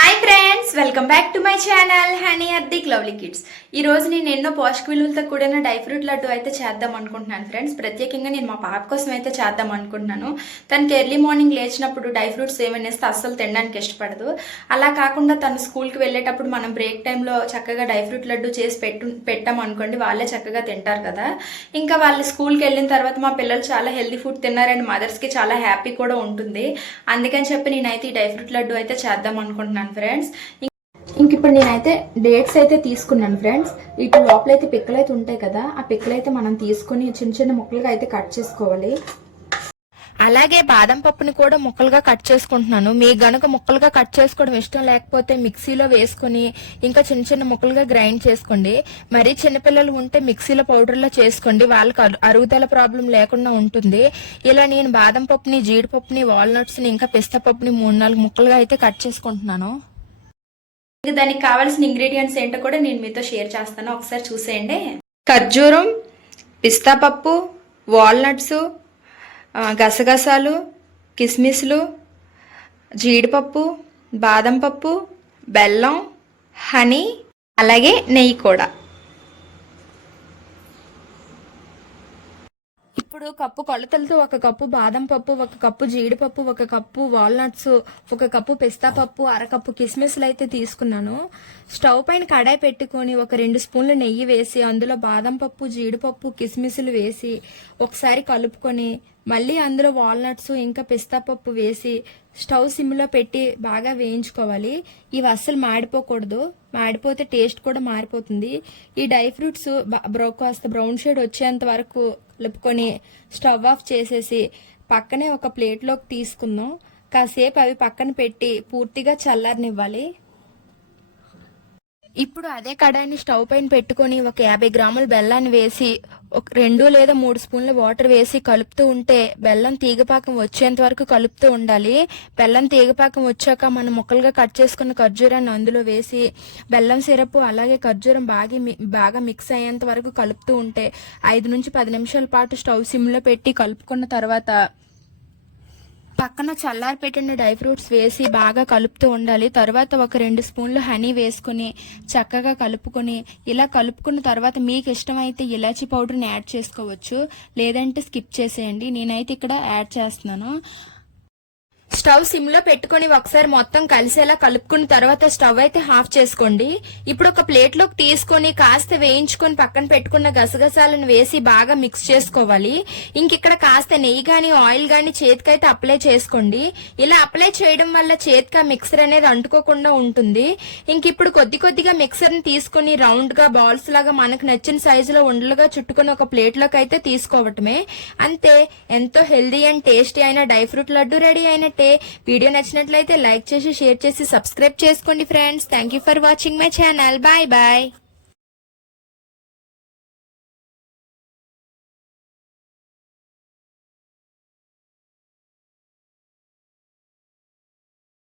Hi, friends welcome back to my channel honey అద్దిక్ lovely kids ఈ రోజు నేను ఎన్నో పోషక విలువలతో కూడిన డ్రై ఫ్రూట్ లడ్డు అయితే చేద్దాం అనుకుంటున్నాను ఫ్రెండ్స్ ప్రత్యేకంగా నేను మా పాప కోసం అయితే చేద్దాం అనుకుంటున్నాను. తనకి ఎర్లీ మార్నింగ్ లేచినప్పుడు డ్రై ఫ్రూట్స్ ఏమైనా అస్సలు తినడానికి ఇష్టపడదు. అలా కాకుండా తను స్కూల్కి వెళ్ళేటప్పుడు మనం బ్రేక్ టైంలో చక్కగా డ్రై ఫ్రూట్ లడ్డు చేసి పెట్టు పెట్టాం అనుకోండి వాళ్ళే చక్కగా తింటారు కదా. ఇంకా వాళ్ళు స్కూల్కి వెళ్ళిన తర్వాత మా పిల్లలు చాలా హెల్దీ ఫుడ్ తిన్నారని మదర్స్కి చాలా హ్యాపీ కూడా ఉంటుంది. అందుకని చెప్పి నేనైతే ఈ డ్రై ఫ్రూట్ లడ్డు అయితే చేద్దాం అనుకుంటున్నాను ఫ్రెండ్స్ ఇంక ఇప్పుడు నేనైతే డేట్స్ అయితే తీసుకున్నాను ఫ్రెండ్స్ ఇటు లోపల అయితే పిక్కలు అయితే ఉంటాయి కదా ఆ పిక్కలు అయితే మనం తీసుకుని చిన్న చిన్న ముక్కలుగా అయితే కట్ చేసుకోవాలి. అలాగే బాదం పప్పుని కూడా ముక్కలుగా కట్ చేసుకుంటున్నాను. మీ గనుక ముక్కలుగా కట్ చేసుకోవడం ఇష్టం లేకపోతే మిక్సీలో వేసుకుని ఇంకా చిన్న చిన్న ముక్కలుగా గ్రైండ్ చేసుకోండి. మరీ చిన్నపిల్లలు ఉంటే మిక్సీలో పౌడర్లో చేసుకోండి. వాళ్ళకి అరుగుదల ప్రాబ్లం లేకుండా ఉంటుంది. ఇలా నేను బాదం పప్పుని జీడిపప్పుని వాల్నట్స్ని ఇంకా పిస్తా పప్పుని మూడు నాలుగు ముక్కలుగా అయితే కట్ చేసుకుంటున్నాను. ఇంకా దానికి కావాల్సిన ఇంగ్రీడియంట్స్ ఏంటో కూడా నేను మీతో షేర్ చేస్తాను. ఒకసారి చూసేయండి. ఖర్జూరం పిస్తా పప్పు వాల్నట్స్ గసగసాలు కిస్మిస్లు జీడిపప్పు బాదం పప్పు బెల్లం హనీ అలాగే నెయ్యి కూడా. ఇప్పుడు కప్పు కొలతలతో ఒక కప్పు బాదం పప్పు ఒక కప్పు జీడిపప్పు ఒక కప్పు వాల్నట్స్ ఒక కప్పు పిస్తా పప్పు అరకప్పు కిస్మిస్లు అయితే తీసుకున్నాను. స్టవ్ పైన కడాయి పెట్టుకొని ఒక రెండు స్పూన్లు నెయ్యి వేసి అందులో బాదం పప్పు జీడిపప్పు కిస్మిస్లు వేసి ఒకసారి కలుపుకొని మళ్ళీ అందులో వాల్నట్స్ ఇంకా పిస్తా పప్పు వేసి స్టవ్ సిమ్లో పెట్టి బాగా వేయించుకోవాలి. ఇవి అస్సలు మాడిపోకూడదు. మాడిపోతే టేస్ట్ కూడా మారిపోతుంది. ఈ డ్రై ఫ్రూట్స్ బ్రో కాస్త బ్రౌన్ షేడ్ వచ్చేంత వరకు కలుపుకొని స్టవ్ ఆఫ్ చేసేసి పక్కనే ఒక ప్లేట్లోకి తీసుకుందాం. కాసేపు అవి పక్కన పెట్టి పూర్తిగా చల్లారనివ్వాలి. ఇప్పుడు అదే కడాయిని స్టవ్ పైన పెట్టుకొని ఒక యాభై గ్రాముల బెల్లాన్ని వేసి ఒక రెండు లేదా మూడు స్పూన్ల వాటర్ వేసి కలుపుతూ ఉంటే బెల్లం తీగపాకం వచ్చేంత వరకు కలుపుతూ ఉండాలి. బెల్లం తీగపాకం వచ్చాక మనం ముక్కలుగా కట్ చేసుకున్న ఖర్జూరాన్ని అందులో వేసి బెల్లం సిరప్ అలాగే ఖర్జూరం బాగా మి- బాగా మిక్స్ అయ్యేంత వరకు కలుపుతూ ఉంటే ఐదు నుంచి పది నిమిషాల పాటు స్టవ్ సిమ్లో పెట్టి కలుపుకున్న తర్వాత పక్కన చల్లారి పెట్టిన డ్రై ఫ్రూట్స్ వేసి బాగా కలుపుతూ ఉండాలి. తర్వాత ఒక రెండు స్పూన్లు హనీ వేసుకుని చక్కగా కలుపుకొని ఇలా కలుపుకున్న తర్వాత మీకు ఇష్టమైతే ఇలాచి పౌడర్ని యాడ్ చేసుకోవచ్చు. లేదంటే స్కిప్ చేసేయండి. నేనైతే ఇక్కడ యాడ్ చేస్తున్నాను. స్టవ్ సిమ్లో పెట్టుకొని ఒకసారి మొత్తం కలిసేలా కలుపుకున్న తర్వాత స్టవ్ అయితే హాఫ్ చేసుకోండి. ఇప్పుడు ఒక ప్లేట్లోకి తీసుకొని కాస్త వేయించుకొని పక్కన పెట్టుకున్న గసగసాలను వేసి బాగా మిక్స్ చేసుకోవాలి. ఇంక ఇక్కడ కాస్త నెయ్యి గాని ఆయిల్ గాని చేతికైతే అప్లై చేసుకోండి. ఇలా అప్లై చేయడం వల్ల చేతికి ఆ మిక్సర్ అనేది అంటుకోకుండా ఉంటుంది. ఇంక ఇప్పుడు కొద్ది కొద్దిగా మిక్సర్ని తీసుకొని రౌండ్గా బాల్స్ లాగా మనకు నచ్చిన సైజులో ఉండలుగా చుట్టుకొని ఒక ప్లేట్లోకి అయితే తీసుకోవటమే. అంతే ఎంతో హెల్దీ అండ్ టేస్టీ అయిన డ్రై ఫ్రూట్ లడ్డు రెడీ అయినట్టే. వీడియో నచ్చినట్లయితే లైక్ చేసి షేర్ చేసి సబ్స్క్రైబ్ చేసుకోండి friends. Thank you for watching my channel bye bye